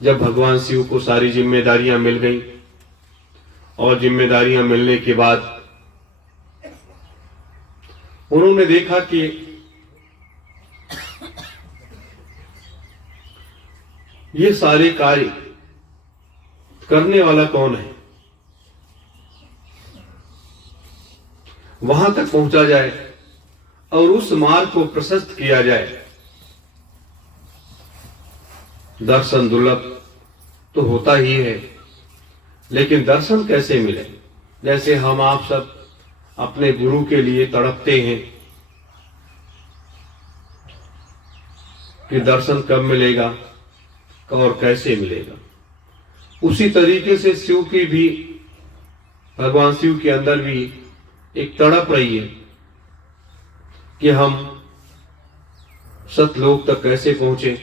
जब भगवान शिव को सारी जिम्मेदारियां मिल गई और जिम्मेदारियां मिलने के बाद उन्होंने देखा कि ये सारे कार्य करने वाला कौन है, वहां तक पहुंचा जाए और उस मार्ग को प्रशस्त किया जाए। दर्शन दुर्लभ तो होता ही है, लेकिन दर्शन कैसे मिले? जैसे हम आप सब अपने गुरु के लिए तड़पते हैं कि दर्शन कब मिलेगा और कैसे मिलेगा, उसी तरीके से शिव की भी, भगवान शिव के अंदर भी एक तड़प रही है कि हम सतलोक तक कैसे पहुंचे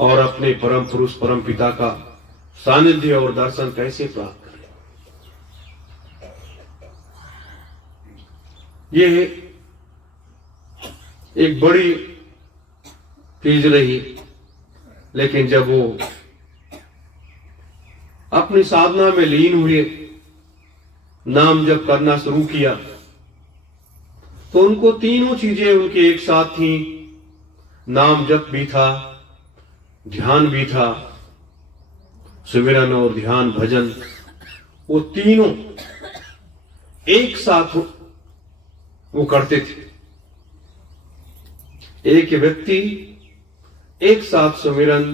और अपने परम पुरुष परम पिता का सानिध्य और दर्शन कैसे प्राप्त करें। ये एक बड़ी चीज रही, लेकिन जब वो अपनी साधना में लीन हुए, नाम जप करना शुरू किया, तो उनको तीनों चीजें उनके एक साथ थी। नाम जप भी था, ध्यान भी था, सुमिरन और ध्यान भजन, वो तीनों एक साथ वो करते थे। एक व्यक्ति एक साथ सुमिरन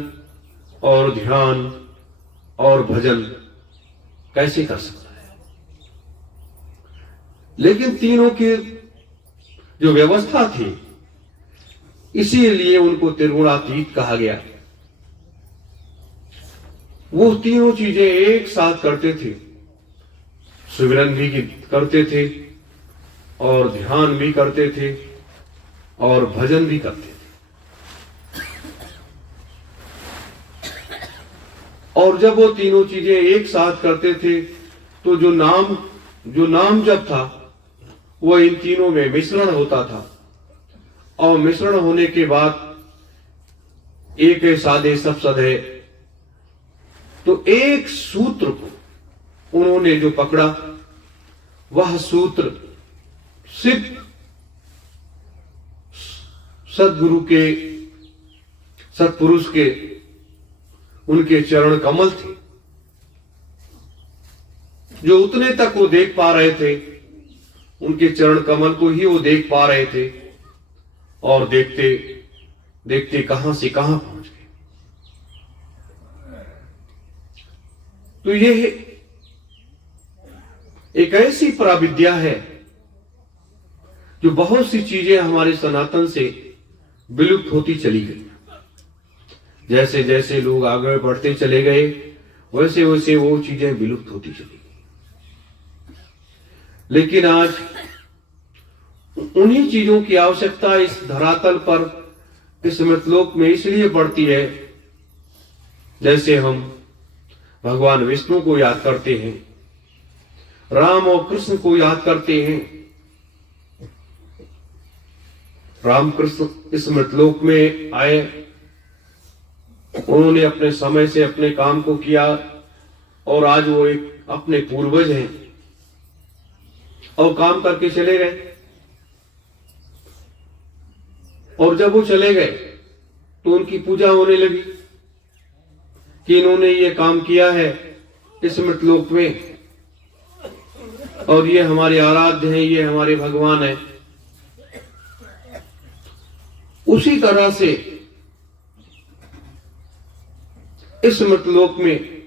और ध्यान और भजन कैसे कर सकता है? लेकिन तीनों की जो व्यवस्था थी, इसीलिए उनको त्रिगुणातीत कहा गया। वो तीनों चीजें एक साथ करते थे, सुमिरन भी करते थे और ध्यान भी करते थे और भजन भी करते थे। और जब वो तीनों चीजें एक साथ करते थे, तो जो नाम जप था, वो इन तीनों में मिश्रण होता था। और मिश्रण होने के बाद एक है साधे सब सद है, तो एक सूत्र को उन्होंने जो पकड़ा, वह सूत्र सिर्फ सदगुरु के, सत्पुरुष के, उनके चरण कमल थे, जो उतने तक वो देख पा रहे थे। उनके चरण कमल को ही वो देख पा रहे थे और देखते देखते कहां से कहां पहुंच गए। तो ये एक ऐसी पराविद्या है जो बहुत सी चीजें हमारे सनातन से विलुप्त होती चली गई। जैसे जैसे लोग आगे बढ़ते चले गए, वैसे वैसे वो चीजें विलुप्त होती चली गई। लेकिन आज उन्हीं चीजों की आवश्यकता इस धरातल पर, इस मृतलोक में इसलिए पड़ती है, जैसे हम भगवान विष्णु को याद करते हैं, राम और कृष्ण को याद करते हैं। राम कृष्ण इस मृतलोक में आए, उन्होंने अपने समय से अपने काम को किया और आज वो एक अपने पूर्वज हैं और काम करके चले गए। और जब वो चले गए तो उनकी पूजा होने लगी कि इन्होंने ये काम किया है इस मृतलोक में और ये हमारे आराध्य हैं, ये हमारे भगवान हैं। उसी तरह से इस मृतलोक में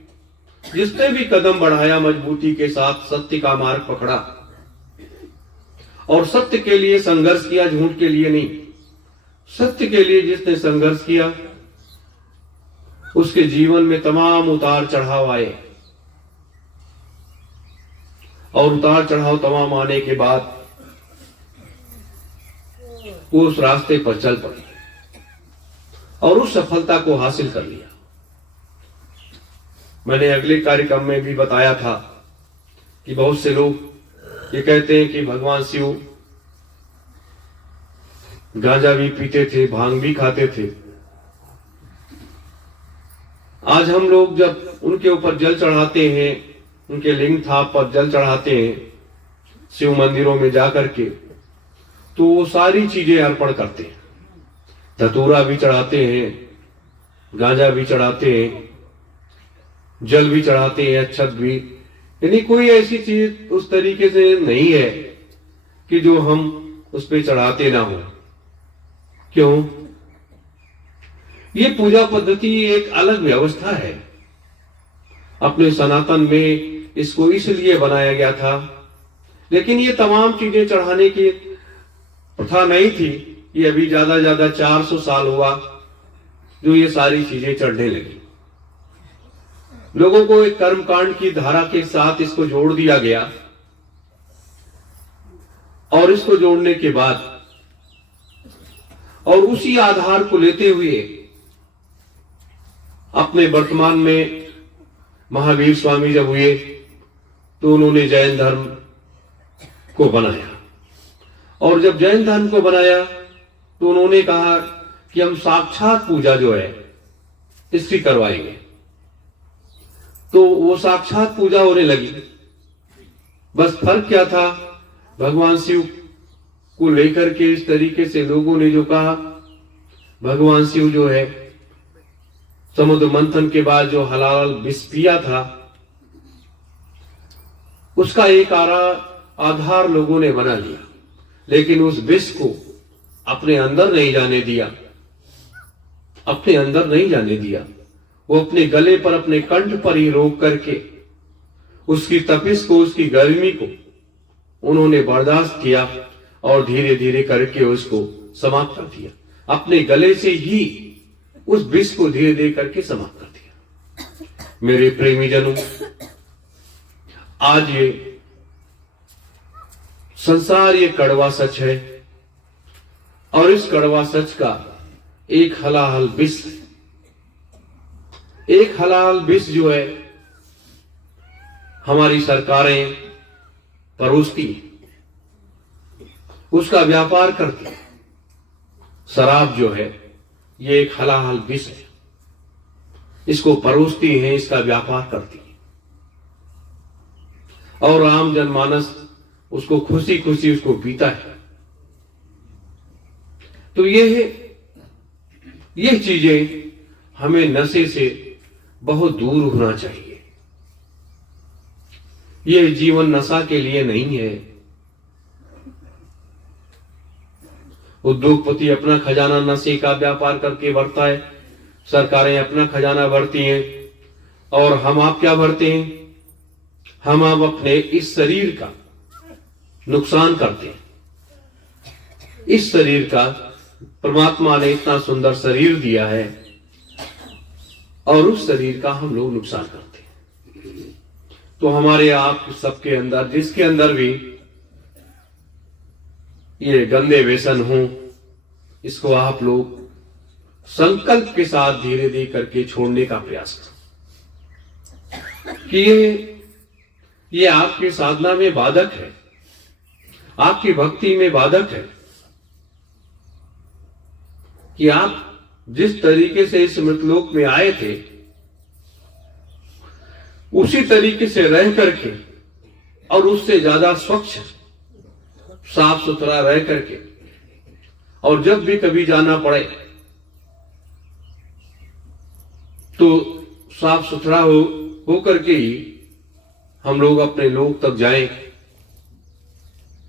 जिसने भी कदम बढ़ाया, मजबूती के साथ सत्य का मार्ग पकड़ा और सत्य के लिए संघर्ष किया, झूठ के लिए नहीं, सत्य के लिए जिसने संघर्ष किया, उसके जीवन में तमाम उतार चढ़ाव आए और उतार चढ़ाव तमाम आने के बाद वो उस रास्ते पर चल पड़े और उस सफलता को हासिल कर लिया। मैंने अगले कार्यक्रम में भी बताया था कि बहुत से लोग ये कहते हैं कि भगवान शिव गांजा भी पीते थे, भांग भी खाते थे, आज हम लोग जब उनके ऊपर जल चढ़ाते हैं, उनके लिंग थाप पर जल चढ़ाते हैं शिव मंदिरों में जाकर के, तो वो सारी चीजें अर्पण करते हैं। धतूरा भी चढ़ाते हैं, गांजा भी चढ़ाते हैं, जल भी चढ़ाते हैं, अक्षत भी। यानी कोई ऐसी चीज उस तरीके से नहीं है कि जो हम उस पे चढ़ाते ना हो। क्यों? ये पूजा पद्धति एक अलग व्यवस्था है। अपने सनातन में इसको इसलिए बनाया गया था, लेकिन ये तमाम चीजें चढ़ाने की प्रथा नहीं थी। ये अभी ज्यादा 400 साल हुआ जो ये सारी चीजें चढ़ने लगी। लोगों को एक कर्मकांड की धारा के साथ इसको जोड़ दिया गया, और इसको जोड़ने के बाद और उसी आधार को लेते हुए अपने वर्तमान में महावीर स्वामी जब हुए तो उन्होंने जैन धर्म को बनाया। और जब जैन धर्म को बनाया तो उन्होंने कहा कि हम साक्षात पूजा जो है इसकी करवाएंगे। तो वो साक्षात पूजा होने लगी। बस फर्क क्या था, भगवान शिव को लेकर के इस तरीके से लोगों ने जो कहा, भगवान शिव जो है समुद्र मंथन के बाद जो हलाल विष पिया था, उसका एक आधार लोगों ने बना लिया, लेकिन उस विष को अपने अंदर नहीं जाने दिया, अपने अंदर नहीं जाने दिया। वो अपने गले पर, अपने कंठ पर ही रोक करके उसकी तपिश को, उसकी गर्मी को उन्होंने बर्दाश्त किया और धीरे धीरे करके उसको समाप्त कर दिया। अपने गले से ही उस विष को धीरे धीरे करके समाप्त कर दिया। मेरे प्रेमी जनों, आज ये संसार ये कड़वा सच है, और इस कड़वा सच का एक हलाल विष, एक हलाल विष जो है हमारी सरकारें परोसती, उसका व्यापार करती। शराब जो है ये एक हलाल विष है, इसको परोसती हैं, इसका व्यापार करती है, और आम जनमानस उसको खुशी खुशी उसको पीता है। तो ये चीजें हमें नशे से बहुत दूर होना चाहिए। ये जीवन नशा के लिए नहीं है। उद्योगपति अपना खजाना नशे का व्यापार करके भरता है, सरकारें अपना खजाना भरती हैं, और हम आप क्या भरते हैं? हम आप अपने इस शरीर का नुकसान करते हैं। इस शरीर का, परमात्मा ने इतना सुंदर शरीर दिया है और उस शरीर का हम लोग नुकसान करते हैं। तो हमारे आप सबके अंदर, जिसके अंदर भी ये गंदे व्यसन हो, इसको आप लोग संकल्प के साथ धीरे धीरे करके छोड़ने का प्रयास करें कि ये आपकी साधना में बाधक है, आपकी भक्ति में बाधक है, कि आप जिस तरीके से इस मृतलोक में आए थे उसी तरीके से रह करके और उससे ज्यादा स्वच्छ साफ सुथरा रह करके, और जब भी कभी जाना पड़े तो साफ सुथरा हो करके ही हम लोग अपने लोक तक जाएं,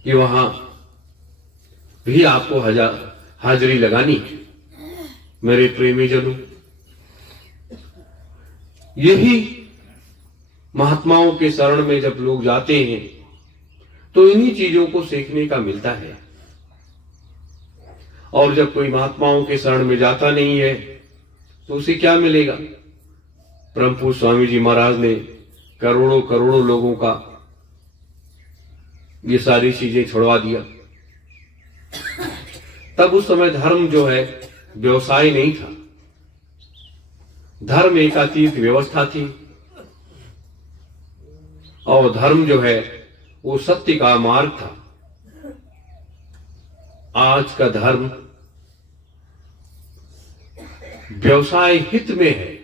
कि वहां भी आपको हाजिरी लगानी है। मेरे प्रेमी जनों, यही महात्माओं के शरण में जब लोग जाते हैं तो इन्हीं चीजों को सीखने का मिलता है। और जब कोई महात्माओं के शरण में जाता नहीं है तो उसे क्या मिलेगा? परम पूज्य स्वामी जी महाराज ने करोड़ों करोड़ों लोगों का ये सारी चीजें छुड़वा दिया। तब उस समय धर्म जो है व्यवसाय नहीं था, धर्म एकातीत व्यवस्था थी, और धर्म जो है वो सत्य का मार्ग था। आज का धर्म व्यवसाय हित में है,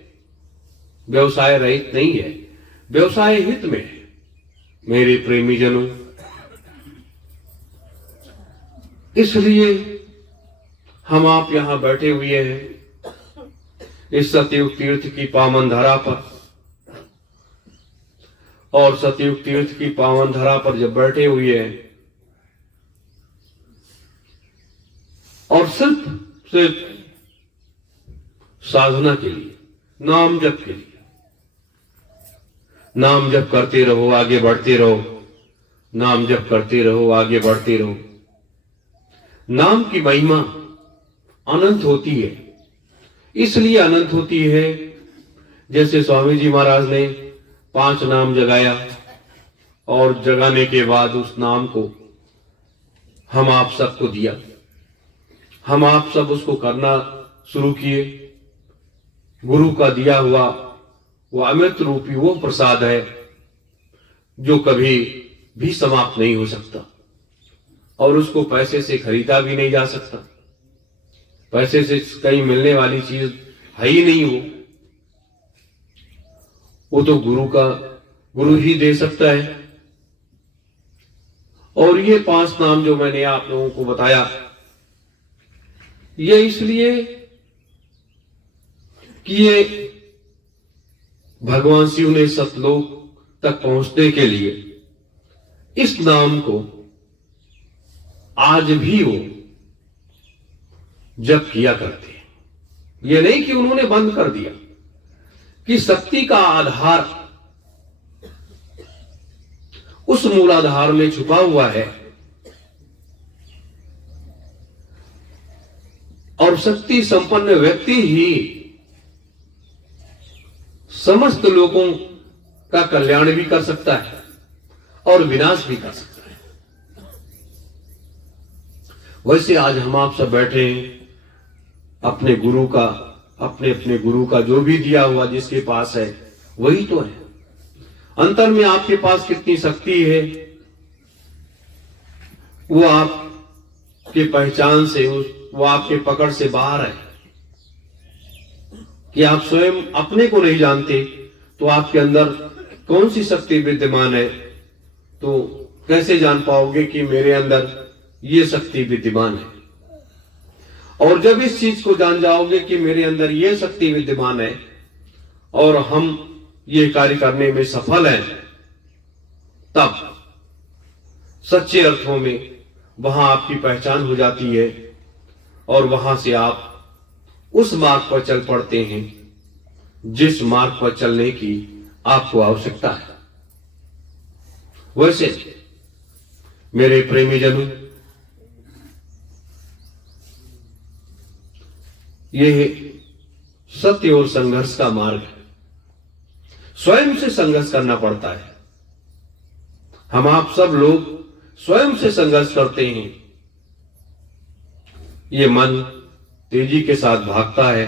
व्यवसाय रहित नहीं है, व्यवसाय हित में है। मेरे प्रेमी जनों, इसलिए हम आप यहां बैठे हुए हैं इस सतयुग तीर्थ की पावन धरा पर, और सतयुग तीर्थ की पावन धरा पर जब बैठे हुए हैं और सिर्फ साधना के लिए, नाम जप के लिए, नाम जप करते रहो, आगे बढ़ते रहो, नाम जप करते रहो, आगे बढ़ते रहो। नाम की महिमा अनंत होती है, इसलिए अनंत होती है जैसे स्वामी जी महाराज ने 5 नाम जगाया और जगाने के बाद उस नाम को हम आप सबको दिया, हम आप सब उसको करना शुरू किए। गुरु का दिया हुआ वो अमृत रूपी वो प्रसाद है जो कभी भी समाप्त नहीं हो सकता, और उसको पैसे से खरीदा भी नहीं जा सकता। पैसे से कहीं मिलने वाली चीज है ही नहीं। वो तो गुरु ही दे सकता है। और ये 5 नाम जो मैंने आप लोगों को बताया, ये इसलिए कि ये भगवान शिव ने सतलोक तक पहुंचने के लिए इस नाम को आज भी वो जप किया करते हैं। ये नहीं कि उन्होंने बंद कर दिया, कि शक्ति का आधार उस मूलाधार में छुपा हुआ है, और शक्ति संपन्न व्यक्ति ही समस्त लोगों का कल्याण भी कर सकता है और विनाश भी कर सकता है। वैसे आज हम आप सब बैठे हैं अपने गुरु का, अपने अपने गुरु का जो भी दिया हुआ जिसके पास है वही तो है। अंतर में आपके पास कितनी शक्ति है वो आपके पहचान से, वो आपके पकड़ से बाहर है। कि आप स्वयं अपने को नहीं जानते तो आपके अंदर कौन सी शक्ति विद्यमान है, तो कैसे जान पाओगे कि मेरे अंदर ये शक्ति विद्यमान है। और जब इस चीज को जान जाओगे कि मेरे अंदर ये शक्ति विद्यमान है और हम ये कार्य करने में सफल हैं, तब सच्चे अर्थों में वहां आपकी पहचान हो जाती है और वहां से आप उस मार्ग पर चल पड़ते हैं जिस मार्ग पर चलने की आपको आवश्यकता है। वैसे मेरे प्रेमी जनों, यह सत्य और संघर्ष का मार्ग है। स्वयं से संघर्ष करना पड़ता है। हम आप सब लोग स्वयं से संघर्ष करते हैं। ये मन तेजी के साथ भागता है,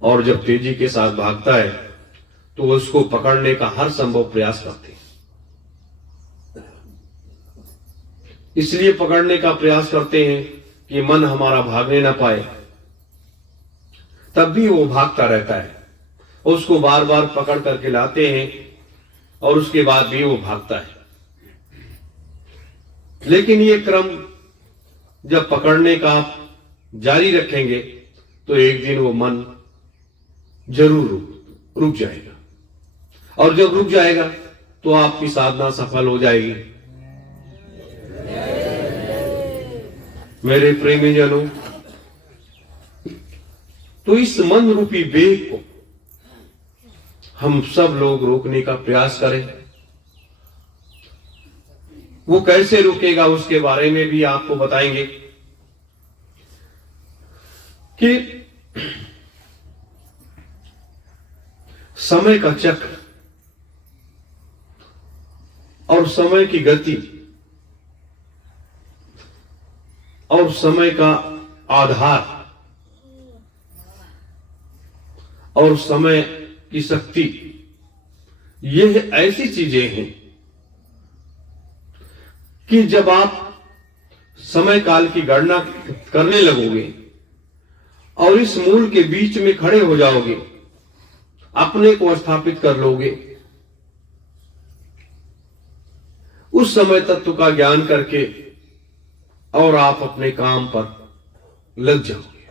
और जब तेजी के साथ भागता है तो उसको पकड़ने का हर संभव प्रयास करते हैं। इसलिए पकड़ने का प्रयास करते हैं कि मन हमारा भागने ना पाए, तब भी वो भागता रहता है। उसको बार बार पकड़ करके लाते हैं और उसके बाद भी वो भागता है। लेकिन ये क्रम जब पकड़ने का आप जारी रखेंगे तो एक दिन वो मन जरूर रुक जाएगा, और जब रुक जाएगा तो आपकी साधना सफल हो जाएगी। मेरे प्रेमी जनों, तो इस मन रूपी वेग को हम सब लोग रोकने का प्रयास करें। वो कैसे रुकेगा उसके बारे में भी आपको बताएंगे कि समय का चक्र और समय की गति और समय का आधार और समय की शक्ति, यह ऐसी चीजें हैं कि जब आप समय काल की गणना करने लगोगे और इस मूल के बीच में खड़े हो जाओगे अपने को स्थापित कर लोगे, उस समय तत्व का ज्ञान करके और आप अपने काम पर लग जाओगे।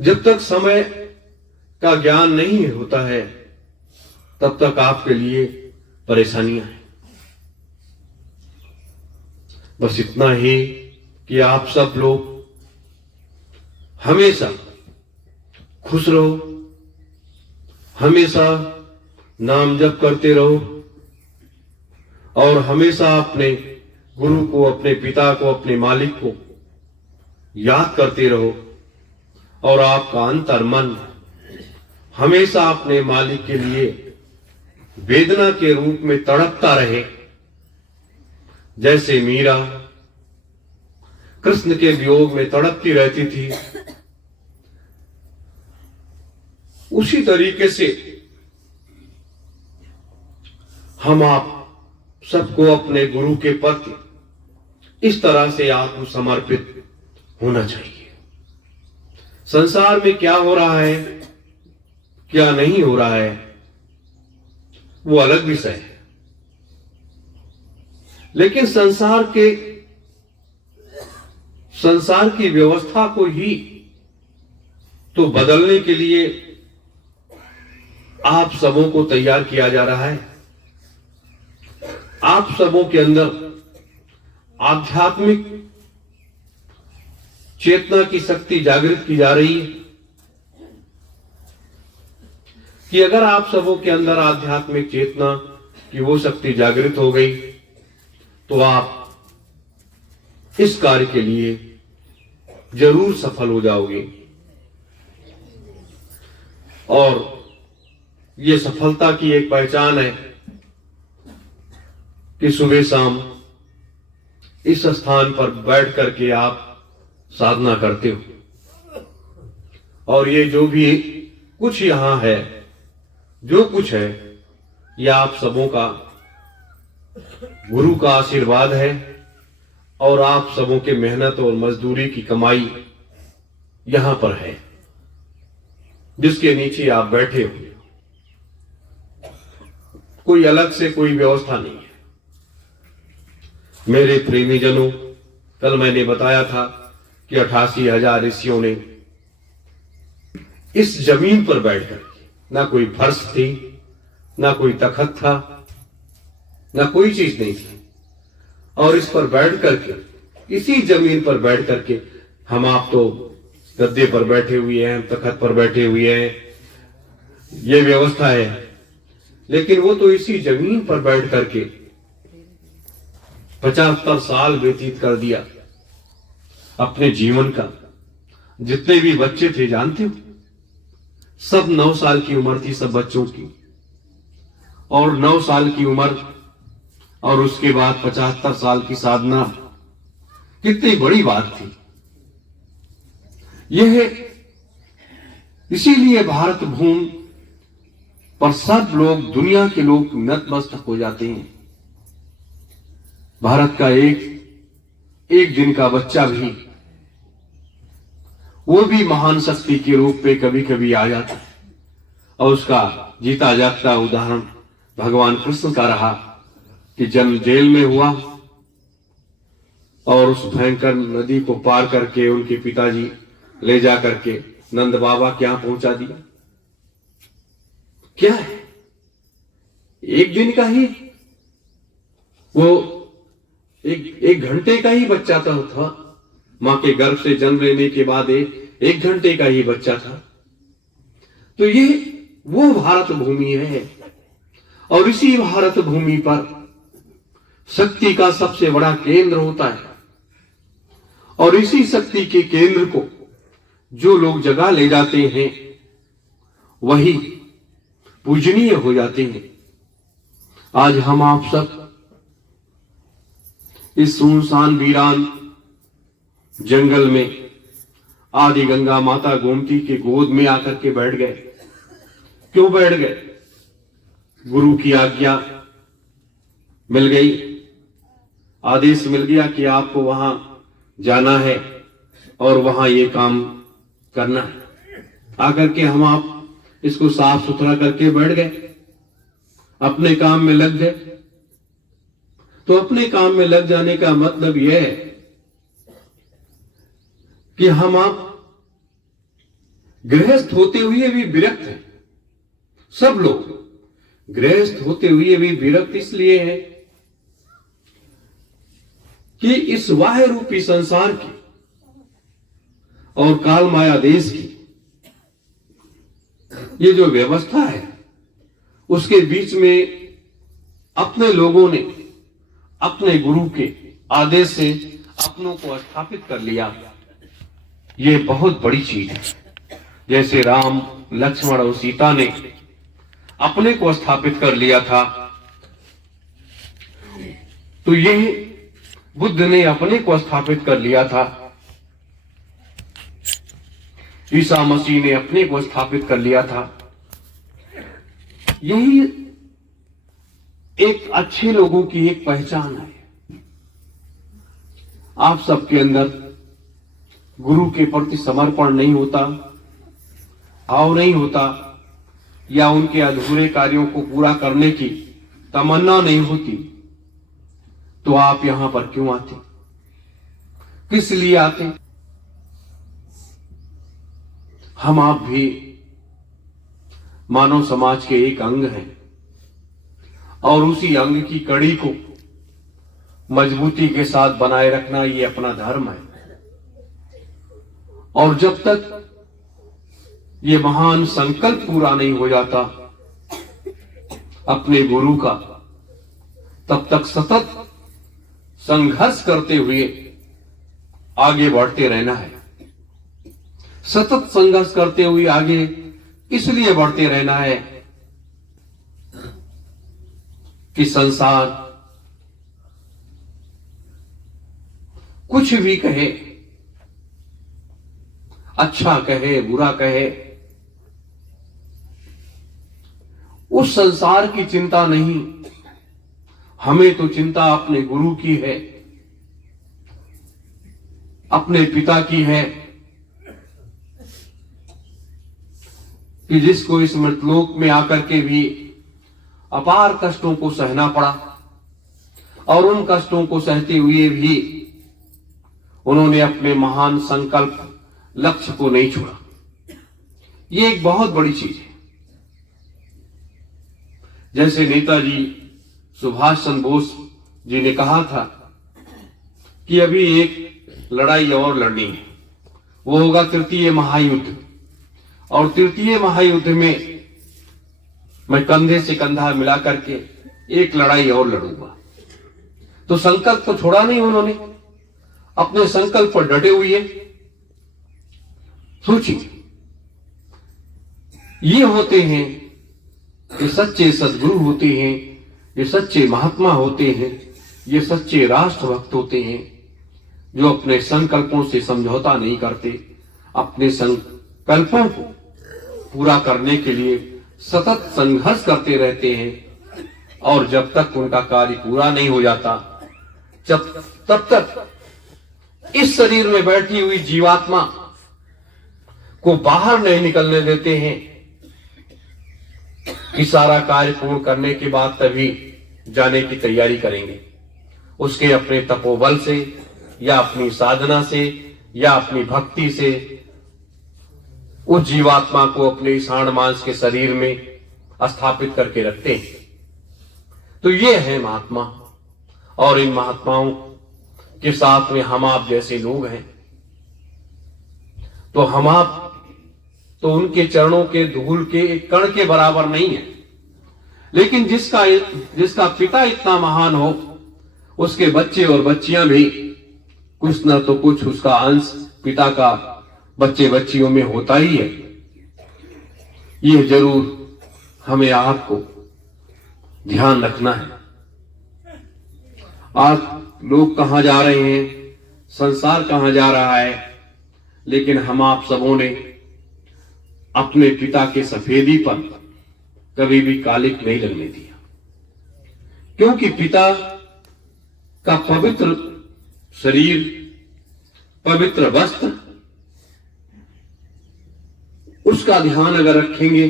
जब तक समय का ज्ञान नहीं होता है तब तक आपके लिए परेशानियां हैं। बस इतना ही कि आप सब लोग हमेशा खुश रहो, हमेशा नाम जप करते रहो और हमेशा अपने गुरु को, अपने पिता को, अपने मालिक को याद करते रहो और आपका अंतर्मन हमेशा अपने मालिक के लिए वेदना के रूप में तड़पता रहे। जैसे मीरा कृष्ण के वियोग में तड़पती रहती थी, उसी तरीके से हम आप सबको अपने गुरु के प्रति इस तरह से आत्मसमर्पित होना चाहिए। संसार में क्या हो रहा है, क्या नहीं हो रहा है, वो अलग विषय है, लेकिन संसार की व्यवस्था को ही तो बदलने के लिए आप सबों को तैयार किया जा रहा है। आप सबों के अंदर आध्यात्मिक चेतना की शक्ति जागृत की जा रही है कि अगर आप सबों के अंदर आध्यात्मिक चेतना की वो शक्ति जागृत हो गई तो आप इस कार्य के लिए जरूर सफल हो जाओगे। और ये सफलता की एक पहचान है कि सुबह शाम इस स्थान पर बैठ करके आप साधना करते हो और ये जो भी कुछ यहां है, जो कुछ है, यह आप सबों का गुरु का आशीर्वाद है और आप सबों के मेहनत और मजदूरी की कमाई यहां पर है, जिसके नीचे आप बैठे हो। कोई अलग से कोई व्यवस्था नहीं है। मेरे प्रेमी जनों, कल मैंने बताया था कि 88,000 ऋषियों ने इस जमीन पर बैठकर, ना कोई फर्श थी, ना कोई तखत था, ना कोई चीज नहीं थी, और इस पर बैठ करके, इसी जमीन पर बैठ करके, हम आप तो गद्दे पर बैठे हुए हैं, तखत पर बैठे हुए हैं, ये व्यवस्था है, लेकिन वो तो इसी जमीन पर बैठ करके 75 साल व्यतीत कर दिया अपने जीवन का। जितने भी बच्चे थे जानते हो, सब 9 साल की उम्र थी सब बच्चों की, और 9 साल की उम्र और उसके बाद 75 साल की साधना, कितनी बड़ी बात थी। यह इसीलिए भारत भूमि पर सब लोग, दुनिया के लोग नतमस्तक हो जाते हैं। भारत का एक दिन का बच्चा भी, वो भी महान शक्ति के रूप में कभी कभी आ जाता है। और उसका जीता जागता उदाहरण भगवान कृष्ण का रहा कि जन्म जेल में हुआ और उस भयंकर नदी को पार करके उनके पिताजी ले जा करके नंद बाबा के यहां पहुंचा दिया। क्या है, एक दिन का ही, वो एक घंटे का ही बच्चा था। मां के गर्भ से जन्म लेने के बाद एक घंटे का ही बच्चा था। तो ये वो भारत भूमि है, और इसी भारत भूमि पर शक्ति का सबसे बड़ा केंद्र होता है, और इसी शक्ति के केंद्र को जो लोग जगह ले जाते हैं वही पूजनीय हो जाते हैं। आज हम आप सब इस सुनसान वीरान जंगल में आदि गंगा माता गोमती के गोद में आकर के बैठ गए। क्यों बैठ गए? गुरु की आज्ञा मिल गई, आदेश मिल गया कि आपको वहां जाना है और वहां ये काम करना है। आकर के हम आप इसको साफ सुथरा करके बैठ गए, अपने काम में लग गए। तो अपने काम में लग जाने का मतलब यह है कि हम आप गृहस्थ होते हुए भी विरक्त हैं। सब लोग गृहस्थ होते हुए भी विरक्त इसलिए है कि इस वाह्य रूपी संसार की और काल माया देश की ये जो व्यवस्था है उसके बीच में अपने लोगों ने अपने गुरु के आदेश से अपनों को स्थापित कर लिया। ये बहुत बड़ी चीज है। जैसे राम, लक्ष्मण और सीता ने अपने को स्थापित कर लिया था, तो ये बुद्ध ने अपने को स्थापित कर लिया था, ईसा मसीह ने अपने को स्थापित कर लिया था। यही एक अच्छे लोगों की एक पहचान है। आप सबके अंदर गुरु के प्रति समर्पण नहीं होता, भाव नहीं होता, या उनके अधूरे कार्यों को पूरा करने की तमन्ना नहीं होती, तो आप यहां पर क्यों आते? किस लिए आते? हम आप भी मानव समाज के एक अंग हैं और उसी अंग की कड़ी को मजबूती के साथ बनाए रखना ये अपना धर्म है। और जब तक ये महान संकल्प पूरा नहीं हो जाता अपने गुरु का, तब तक सतत संघर्ष करते हुए आगे बढ़ते रहना है। सतत संघर्ष करते हुए आगे इसलिए बढ़ते रहना है कि संसार कुछ भी कहे, अच्छा कहे, बुरा कहे, उस संसार की चिंता नहीं, हमें तो चिंता अपने गुरु की है, अपने पिता की है, कि जिसको इस मृतलोक में आकर के भी अपार कष्टों को सहना पड़ा और उन कष्टों को सहते हुए भी उन्होंने अपने महान संकल्प लक्ष्य को नहीं छोड़ा। ये एक बहुत बड़ी चीज है। जैसे नेताजी सुभाष चंद्र बोस जी ने कहा था कि अभी एक लड़ाई और लड़नी है, वो होगा तृतीय महायुद्ध, और तृतीय महायुद्ध में मैं कंधे से कंधा मिला करके एक लड़ाई और लड़ूंगा। तो संकल्प तो छोड़ा नहीं उन्होंने, अपने संकल्प पर डटे हुए। सोचिए, ये होते हैं, ये सच्चे सद्गुरु होते हैं, ये सच्चे महात्मा होते हैं, ये सच्चे राष्ट्रभक्त होते हैं, जो अपने संकल्पों से समझौता नहीं करते, अपने संकल्पों को पूरा करने के लिए सतत संघर्ष करते रहते हैं। और जब तक उनका कार्य पूरा नहीं हो जाता, तब तक इस शरीर में बैठी हुई जीवात्मा को बाहर नहीं निकलने देते हैं कि सारा कार्य पूर्ण करने के बाद तभी जाने की तैयारी करेंगे। उसके अपने तपोबल से या अपनी साधना से या अपनी भक्ति से उस जीवात्मा को अपने इस हाड़ मांस के शरीर में स्थापित करके रखते हैं। तो ये है महात्मा, और इन महात्माओं के साथ में हम आप जैसे लोग हैं। तो हम आप तो उनके चरणों के धूल के एक कण के बराबर नहीं है, लेकिन जिसका पिता इतना महान हो, उसके बच्चे और बच्चियां भी कुछ न तो कुछ उसका अंश पिता का बच्चे बच्चियों में होता ही है। ये जरूर हमें आपको ध्यान रखना है। आज लोग कहां जा रहे हैं, संसार कहां जा रहा है, लेकिन हम आप सबों ने अपने पिता के सफेदी पर कभी भी कालिक नहीं लगने दिया, क्योंकि पिता का पवित्र शरीर, पवित्र वस्त्र उसका ध्यान अगर रखेंगे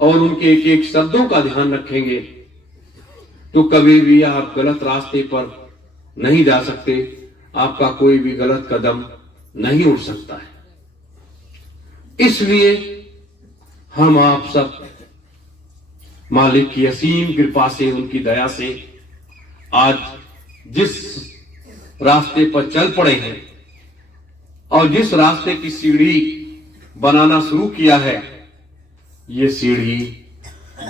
और उनके एक एक शब्दों का ध्यान रखेंगे तो कभी भी आप गलत रास्ते पर नहीं जा सकते, आपका कोई भी गलत कदम नहीं उठ सकता है। इसलिए हम आप सब मालिक की असीम कृपा से, उनकी दया से आज जिस रास्ते पर चल पड़े हैं और जिस रास्ते की सीढ़ी बनाना शुरू किया है, ये सीढ़ी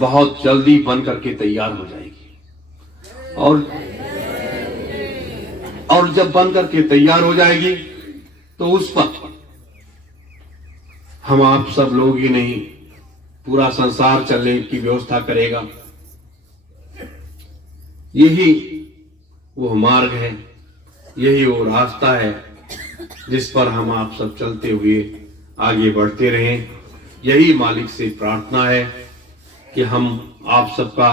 बहुत जल्दी बन करके तैयार हो जाएगी और जब बन करके तैयार हो जाएगी तो उस पर हम आप सब लोग ही नहीं, पूरा संसार चलने की व्यवस्था करेगा। यही वो मार्ग है, यही वो रास्ता है जिस पर हम आप सब चलते हुए आगे बढ़ते रहें। यही मालिक से प्रार्थना है कि हम आप सबका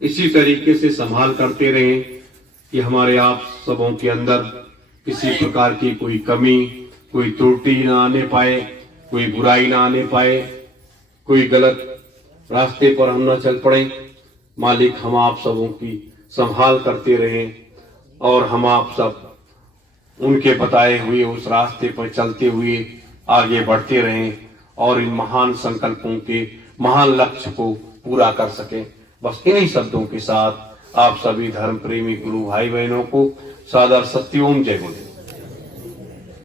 इसी तरीके से संभाल करते रहें कि हमारे आप सबों के अंदर किसी प्रकार की कोई कमी, कोई त्रुटि ना आने पाए, कोई बुराई ना आने पाए, कोई गलत रास्ते पर हम ना चल पड़े। मालिक हम आप सबों की संभाल करते रहें और हम आप सब उनके बताए हुए उस रास्ते पर चलते हुए आगे बढ़ते रहें और इन महान संकल्पों के महान लक्ष्य को पूरा कर सकें। बस इन्हीं शब्दों के साथ आप सभी धर्म प्रेमी गुरु भाई बहनों को सादर सत्योम जय गुरु।